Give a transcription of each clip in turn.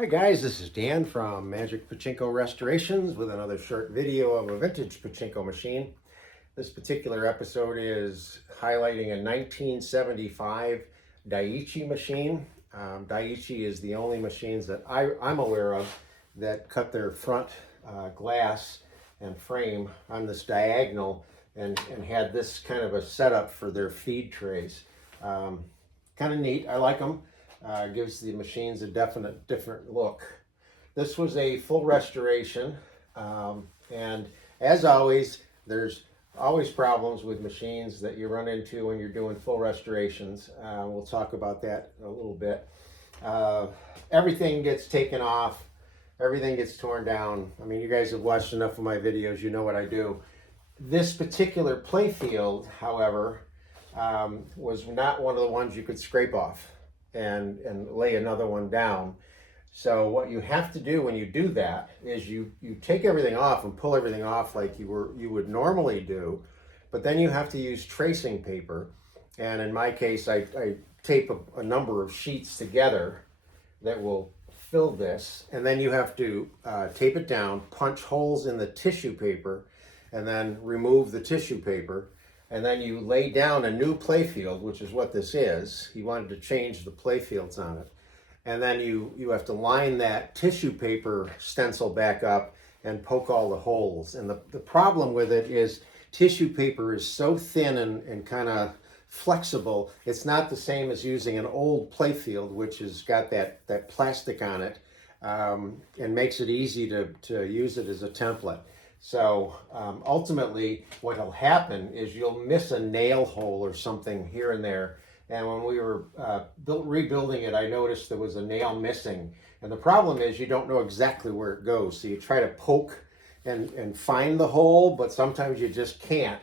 Hi guys, this is Dan from Magic Pachinko Restorations with another short video of a vintage Pachinko machine. This particular episode is highlighting a 1975 Daiichi machine. Daiichi is the only machines that I'm aware of that cut their front glass and frame on this diagonal and had this kind of a setup for their feed trays. Kind of neat, I like them. Gives the machines a definite different look. This was a full restoration, and as always, there's always problems with machines that you run into when you're doing full restorations. We'll talk about that a little bit. Everything gets taken off, everything gets torn down. I mean, you guys have watched enough of my videos, you know what I do. This particular playfield, however, was not one of the ones you could scrape off and lay another one down. So what you have to do when you do that is you take everything off and pull everything off like you would normally do, but then you have to use tracing paper. And in my case, I tape a number of sheets together that will fill this, and then you have to tape it down, punch holes in the tissue paper, and then remove the tissue paper. And then you lay down a new playfield, which is what this is. He wanted to change the playfields on it. And then you have to line that tissue paper stencil back up and poke all the holes. And the problem with it is tissue paper is so thin and kind of flexible. It's not the same as using an old playfield, which has got that plastic on it, and makes it easy to use it as a template. So ultimately what will happen is you'll miss a nail hole or something here and there. And when we were rebuilding it, I noticed there was a nail missing. And the problem is you don't know exactly where it goes. So you try to poke and find the hole, but sometimes you just can't.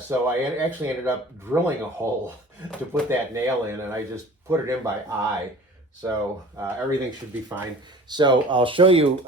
So I actually ended up drilling a hole to put that nail in, and I just put it in by eye. So everything should be fine. So I'll show you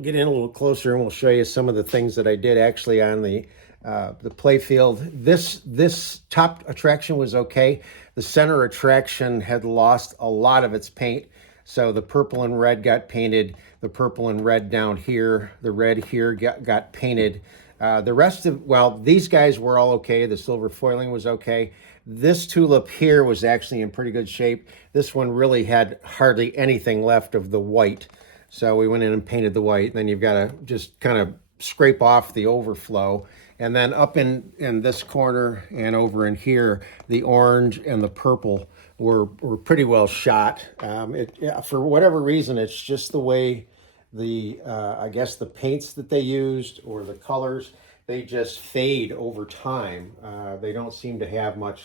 get in a little closer, and we'll show you some of the things that I did actually on the playfield. This top attraction was okay. The center attraction had lost a lot of its paint. So the purple and red got painted. The purple and red down here, the red here got painted. The rest of, well, these guys were all okay. The silver foiling was okay. This tulip here was actually in pretty good shape. This one really had hardly anything left of the white. So we went in and painted the white. And then you've got to just kind of scrape off the overflow. And then up in this corner and over in here, the orange and the purple were pretty well shot. For whatever reason, it's just the way I guess the paints that they used or the colors, they just fade over time. They don't seem to have much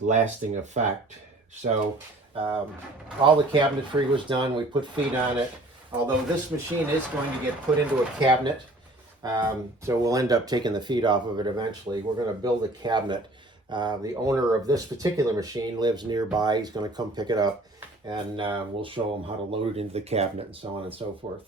lasting effect. So all the cabinetry was done. We put feet on it. Although this machine is going to get put into a cabinet, so we'll end up taking the feet off of it eventually. We're going to build a cabinet. The owner of this particular machine lives nearby. He's going to come pick it up, and we'll show him how to load it into the cabinet and so on and so forth.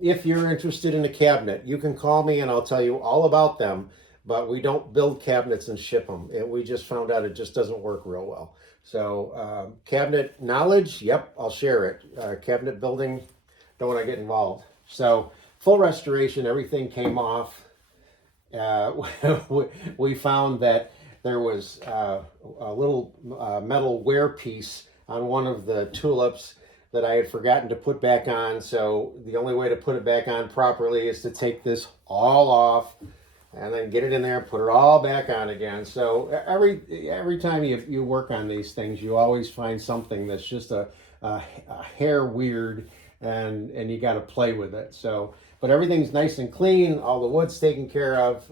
If you're interested in a cabinet, you can call me and I'll tell you all about them, but we don't build cabinets and ship them. We just found out it just doesn't work real well. So cabinet knowledge, yep, I'll share it. Cabinet building, don't want to get involved. So full restoration, everything came off. We found that there was a little metal wear piece on one of the tulips that I had forgotten to put back on. So the only way to put it back on properly is to take this all off and then get it in there and put it all back on again. So every time you work on these things, you always find something that's just a hair weird, and you got to play with it. So, but everything's nice and clean. All the wood's taken care of.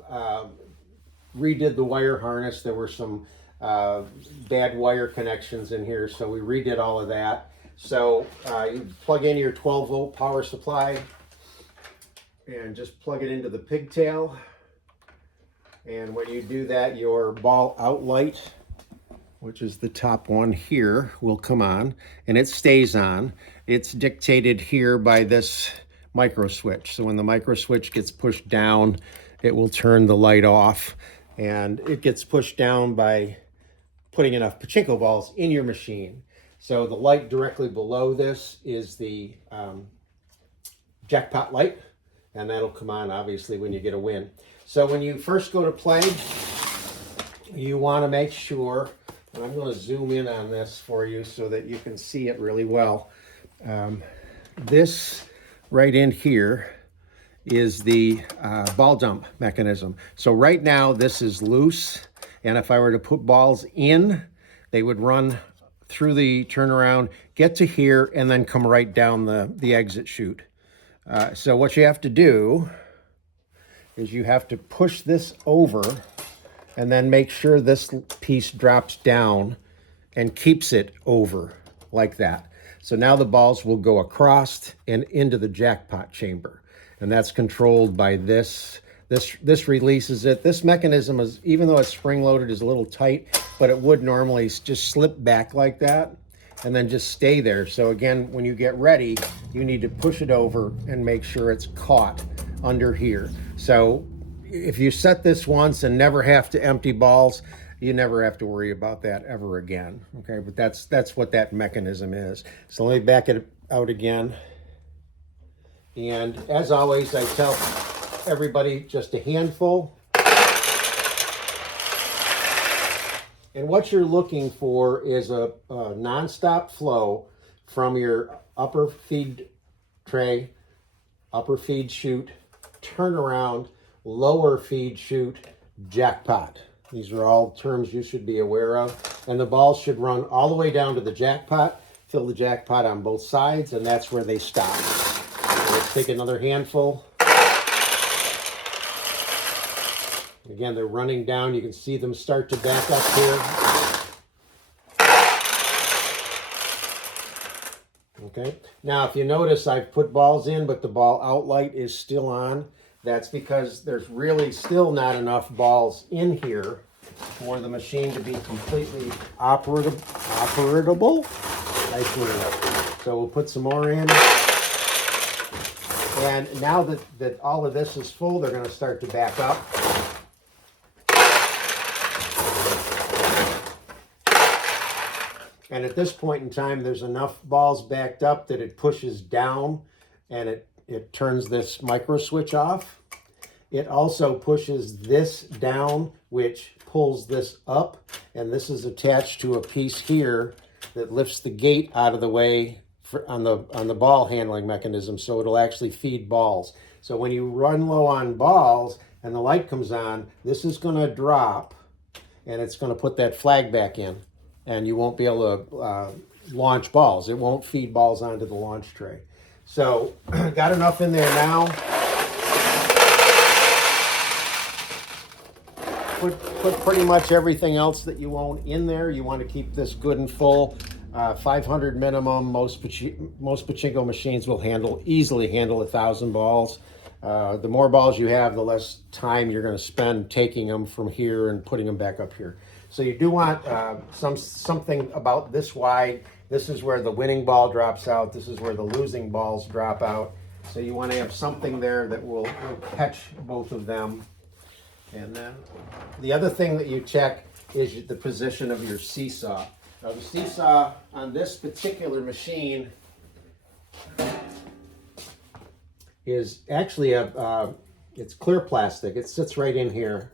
Redid the wire harness. There were some bad wire connections in here, so we redid all of that. So you plug in your 12-volt power supply and just plug it into the pigtail. And when you do that, your ball out light, which is the top one here, will come on, and it stays on. It's dictated here by this micro switch. So when the micro switch gets pushed down, it will turn the light off, and it gets pushed down by putting enough pachinko balls in your machine. So the light directly below this is the jackpot light, and that'll come on obviously when you get a win. So when you first go to play, you want to make sure, and I'm going to zoom in on this for you so that you can see it really well. This right in here is the ball dump mechanism. So right now this is loose, and if I were to put balls in, they would run through the turnaround, get to here, and then come right down the exit chute. So what you have to do is you have to push this over and then make sure this piece drops down and keeps it over like that. So now the balls will go across and into the jackpot chamber. And that's controlled by this. This releases it. This mechanism is, even though it's spring-loaded, is a little tight, but it would normally just slip back like that and then just stay there. So again, when you get ready, you need to push it over and make sure it's caught under here. So if you set this once and never have to empty balls, you never have to worry about that ever again. Okay, but that's what that mechanism is. So let me back it out again. And as always, I tell everybody just a handful. And what you're looking for is a nonstop flow from your upper feed tray, upper feed chute, turnaround, lower feed chute, jackpot. These are all terms you should be aware of. And the balls should run all the way down to the jackpot, fill the jackpot on both sides, and that's where they stop. So let's take another handful. Again, they're running down. You can see them start to back up here. Okay. Now, if you notice, I've put balls in, but the ball out light is still on. That's because there's really still not enough balls in here for the machine to be completely operable. Nice word. So we'll put some more in. And now that all of this is full, they're going to start to back up. And at this point in time, there's enough balls backed up that it pushes down and it turns this micro switch off. It also pushes this down, which pulls this up. And this is attached to a piece here that lifts the gate out of the way on the ball handling mechanism. So it'll actually feed balls. So when you run low on balls and the light comes on, this is going to drop and it's going to put that flag back in. And you won't be able to launch balls. It won't feed balls onto the launch tray. So, got enough in there now. Put pretty much everything else that you own in there. You want to keep this good and full. 500 minimum. Most pachinko machines will easily handle 1,000 balls. The more balls you have, the less time you're going to spend taking them from here and putting them back up here. So you do want something about this wide. This is where the winning ball drops out. This is where the losing balls drop out. So you want to have something there that will catch both of them. And then the other thing that you check is the position of your seesaw. Now the seesaw on this particular machine is actually it's clear plastic. It sits right in here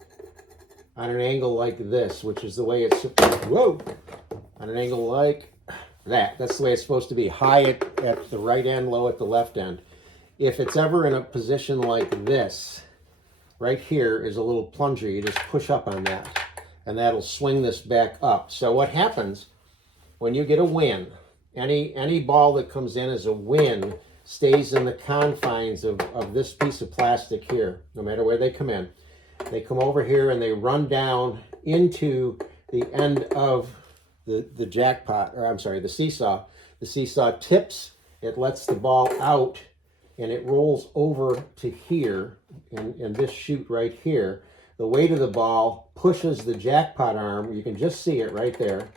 on an angle like this, which is the way it's, whoa, on an angle like that. That's the way it's supposed to be. High at the right end, low at the left end. If it's ever in a position like this, right here is a little plunger. You just push up on that, and that'll swing this back up. So what happens when you get a win, any ball that comes in as a win stays in the confines of this piece of plastic here, no matter where they come in. They come over here and they run down into the end of the jackpot, or I'm sorry, the seesaw. The seesaw tips, it lets the ball out, and it rolls over to here, in this chute right here. The weight of the ball pushes the jackpot arm. You can just see it right there.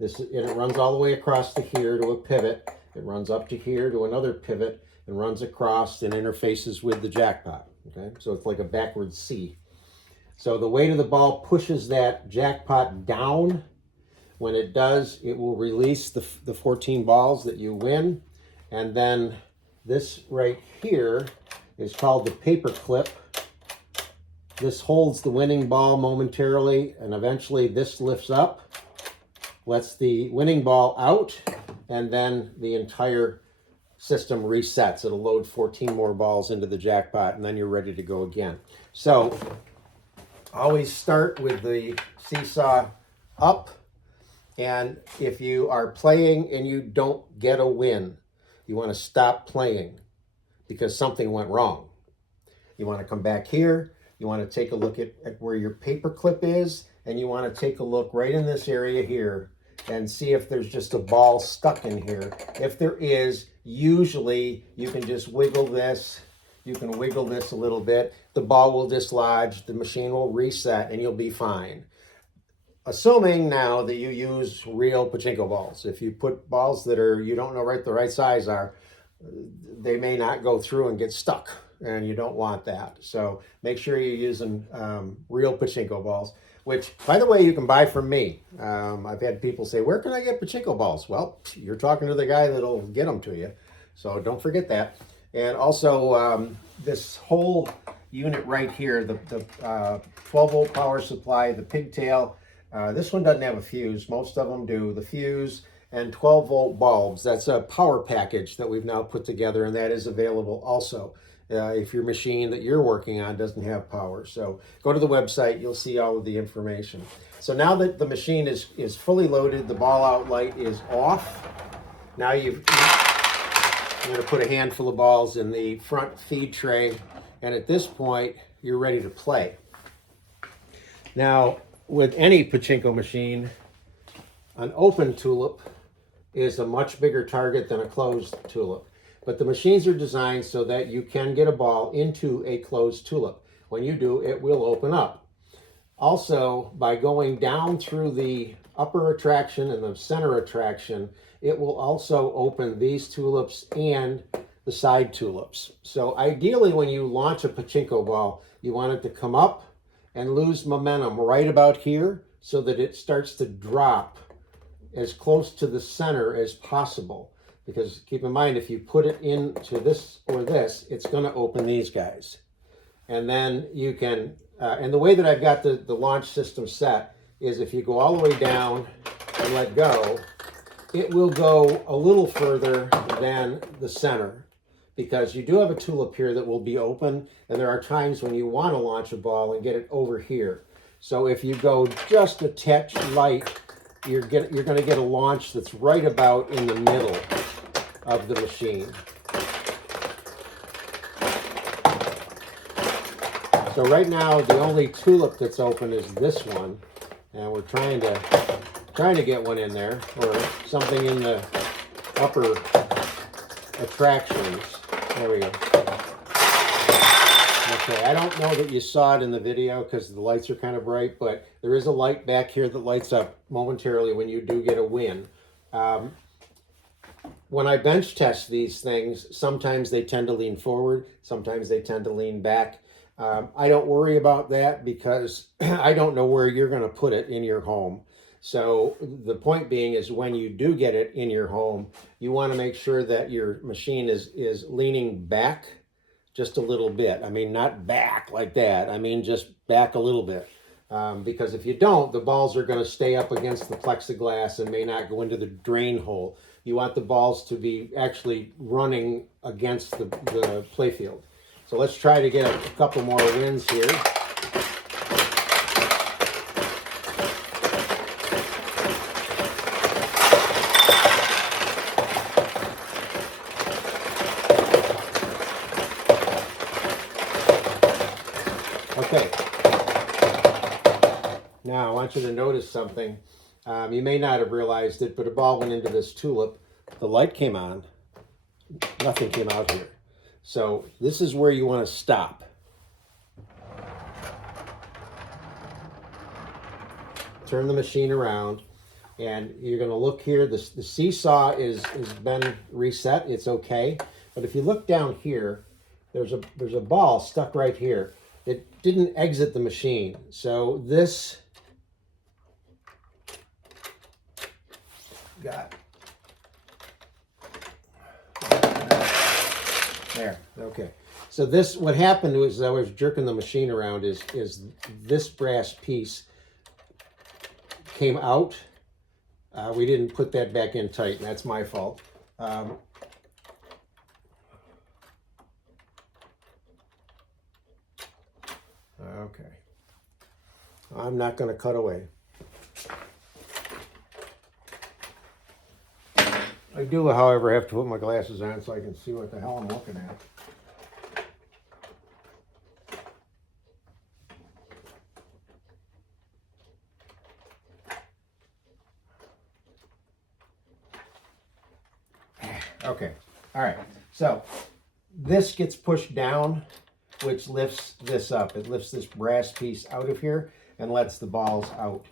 And it runs all the way across to here to a pivot. It runs up to here to another pivot and runs across and interfaces with the jackpot. Okay, so it's like a backwards C. So the weight of the ball pushes that jackpot down. When it does, it will release the 14 balls that you win. And then this right here is called the paper clip. This holds the winning ball momentarily, and eventually this lifts up, lets the winning ball out, and then the entire system resets. It'll load 14 more balls into the jackpot, and then you're ready to go again. So always start with the seesaw up, and if you are playing and you don't get a win, you want to stop playing because something went wrong. You want to come back here. You want to take a look at where your paper clip is, and you want to take a look right in this area here and see if there's just a ball stuck in here. If there is, usually you can just wiggle this. You can wiggle this a little bit. The ball will dislodge, the machine will reset, and you'll be fine. Assuming now that you use real pachinko balls. If you put balls that you don't know the right size are, they may not go through and get stuck, and you don't want that. So make sure you're using real pachinko balls, which, by the way, you can buy from me. I've had people say, where can I get pachinko balls? Well, you're talking to the guy that'll get them to you, so don't forget that. And also, this whole unit right here, the 12-volt power supply, the pigtail, this one doesn't have a fuse. Most of them do. The fuse and 12-volt bulbs. That's a power package that we've now put together, and that is available also if your machine that you're working on doesn't have power. So go to the website. You'll see all of the information. So now that the machine is fully loaded, the ball out light is off. Now I'm going to put a handful of balls in the front feed tray, and at this point, you're ready to play. Now, with any pachinko machine, an open tulip is a much bigger target than a closed tulip. But the machines are designed so that you can get a ball into a closed tulip. When you do, it will open up. Also, by going down through the upper attraction and the center attraction, it will also open these tulips and the side tulips. So ideally, when you launch a pachinko ball, you want it to come up and lose momentum right about here so that it starts to drop as close to the center as possible. Because keep in mind, if you put it into this or this, it's going to open these guys. And then you can, and the way that I've got the launch system set is if you go all the way down and let go, it will go a little further than the center, because you do have a tulip here that will be open, and there are times when you want to launch a ball and get it over here. So if you go just a touch light, you're going to get a launch that's right about in the middle of the machine. So right now, the only tulip that's open is this one, and we're trying to get one in there, or something in the upper attractions. There we go. Okay, I don't know that you saw it in the video because the lights are kind of bright, but there is a light back here that lights up momentarily when you do get a win. When I bench test these things, sometimes they tend to lean forward, sometimes they tend to lean back. I don't worry about that because I don't know where you're going to put it in your home. So the point being is when you do get it in your home, you want to make sure that your machine is leaning back just a little bit. I mean, not back like that. I mean, just back a little bit. Because if you don't, the balls are going to stay up against the plexiglass and may not go into the drain hole. You want the balls to be actually running against the playfield. So let's try to get a couple more wins here. Okay. Now I want you to notice something. You may not have realized it, but a ball went into this tulip. The light came on. Nothing came out here. So this is where you want to stop. Turn the machine around, and you're going to look here. The seesaw has been reset. It's okay. But if you look down here, there's a ball stuck right here. It didn't exit the machine. So this got. There, okay. So this, what happened was, I was jerking the machine around, is this brass piece came out. We didn't put that back in tight, and that's my fault. Okay. I'm not going to cut away. I do, however, have to put my glasses on so I can see what the hell I'm looking at. Okay, all right. So this gets pushed down, which lifts this up. It lifts this brass piece out of here and lets the balls out.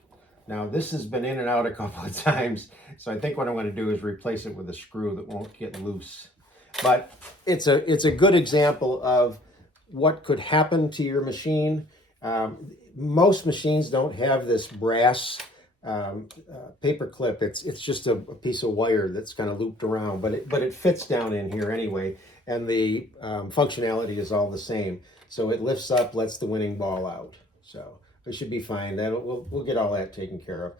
Now this has been in and out a couple of times, so I think what I'm going to do is replace it with a screw that won't get loose. But it's a good example of what could happen to your machine. Most machines don't have this brass paper clip. It's just a piece of wire that's kind of looped around, but it fits down in here anyway, and the functionality is all the same. So it lifts up, lets the winning ball out. So it should be fine. We'll get all that taken care of.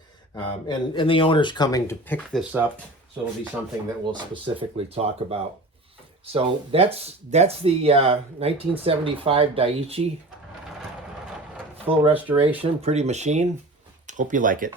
And the owner's coming to pick this up, so it'll be something that we'll specifically talk about. So that's the 1975 Daiichi full restoration, pretty machine. Hope you like it.